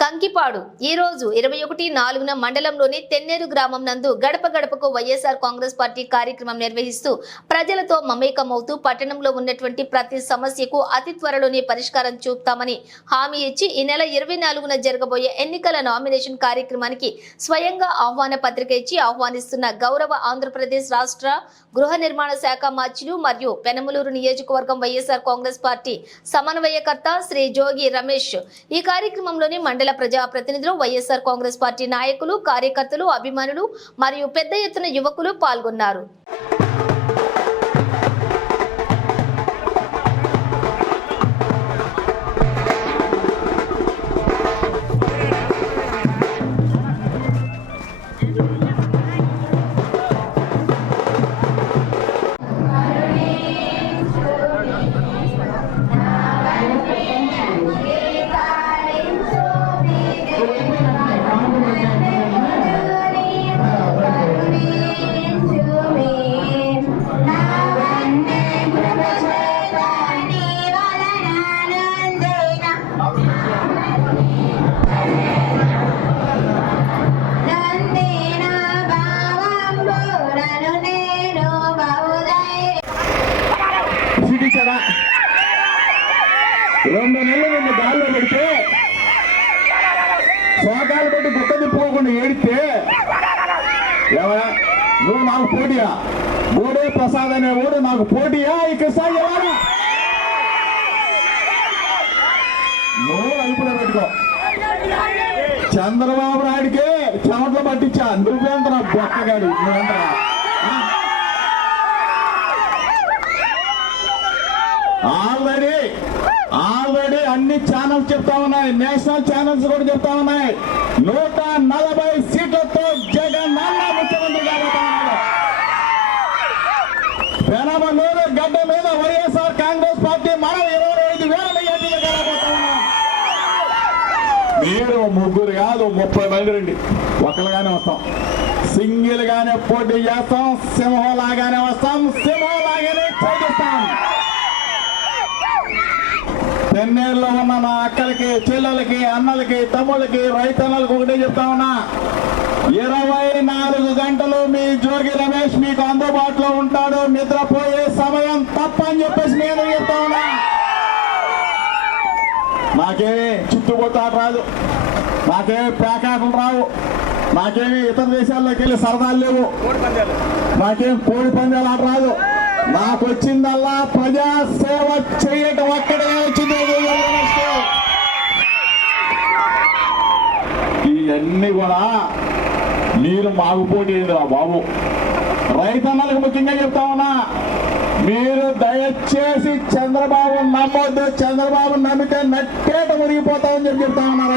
కంకిపాడు. ఈ రోజు ఇరవై ఒకటి నాలుగున మండలంలోని తెన్నేరు గ్రామం నందు గడప గడపకు వైఎస్ఆర్ కాంగ్రెస్ పార్టీ కార్యక్రమం నిర్వహిస్తూ ప్రజలతో మమేకమవుతూ పట్టణంలో ఉన్నటువంటి ప్రతి సమస్యకు అతి త్వరలోనే పరిష్కారం చూపుతామని హామీ ఇచ్చి ఈ నెల ఇరవై నాలుగున జరగబోయే ఎన్నికల నామినేషన్ కార్యక్రమానికి స్వయంగా ఆహ్వాన పత్రిక ఇచ్చి ఆహ్వానిస్తున్న గౌరవ ఆంధ్రప్రదేశ్ రాష్ట్ర గృహ నిర్మాణ శాఖ మార్చులు మరియు పెనమలూరు నియోజకవర్గం వైఎస్ఆర్ కాంగ్రెస్ పార్టీ సమన్వయకర్త శ్రీ జోగి రమేష్. ఈ కార్యక్రమంలోని మండల ప్రజా ప్రతినిధులు వైఎస్ఆర్ కాంగ్రెస్ పార్టీ నాయకులు కార్యకర్తలు అభిమానులు మరియు పెద్ద ఎత్తున యువకులు పాల్గొన్నారు. రెండు నెలలు నిన్ను గాల్లో పెడితే శోకాలు పెట్టి గుక్క తిప్పుకోకుండా ఏడితే ఎవరా? నువ్వు నాకు పోటీయా? మూడే ప్రసాద్ అనే ఊడు నాకు పోటీయా? ఇక సాగవాడు నువ్వు అదుపులో పెట్టుకో. చంద్రబాబు నాయుడికే చెమట్లు పట్టించా. నువ్వేంతరా బొక్కగాడు? నువ్వేంతరా? ఆల్రెడీ ఆల్రెడీ అన్ని ఛానల్స్ చెప్తా ఉన్నాయి. నేషనల్ ఛానల్స్ కూడా చెప్తా ఉన్నాయి. నూట నలభై సీట్లతో జగన్ అన్న ముఖ్యమంత్రి పెనమలూరు గడ్డ మీద వైఎస్ఆర్ కాంగ్రెస్ పార్టీ మనం ఇరవై ఐదు వేల మీరు ముగ్గురు కాదు ముప్పై మంది రండి. ఒకరుగానే వస్తాం. సింగిల్ గానే పోటీ చేస్తాం సింహంలాగానే వస్తాం సింహం లాగానే చేస్తాం తెన్నేరులో ఉన్న నా అక్కలకి చెల్లెలకి అన్నలకి తమ్ముళ్ళకి రైతన్నలకు ఒకటే చెప్తా ఉన్నా. ఇరవై నాలుగు గంటలు మీ జోగి రమేష్ మీకు అందుబాటులో ఉంటాడు. నిద్రపోయే సమయం తప్ప అని చెప్పేసి నేను చెప్తా ఉన్నా. నాకేమి చుట్టుపోతాడు రాదు. నాకేమి ప్యాకాటలు రావు. నాకేమి ఇతర దేశాల్లోకి వెళ్ళి సరదాలు లేవు. నాకేం కోడి పందాలు ఆట రాదు. నాకు వచ్చిందల్లా ప్రజా సేవ చేయటం ఒక్కడే మీరు మాకు పోటీ బాబు. రైతన్నలకు ముఖ్యంగా చెప్తా ఉన్నా మీరు దయచేసి చంద్రబాబు నమ్మొద్దు. చంద్రబాబు నమ్మితే నట్టేట మురిగిపోతామని చెప్పి చెప్తా ఉన్నారు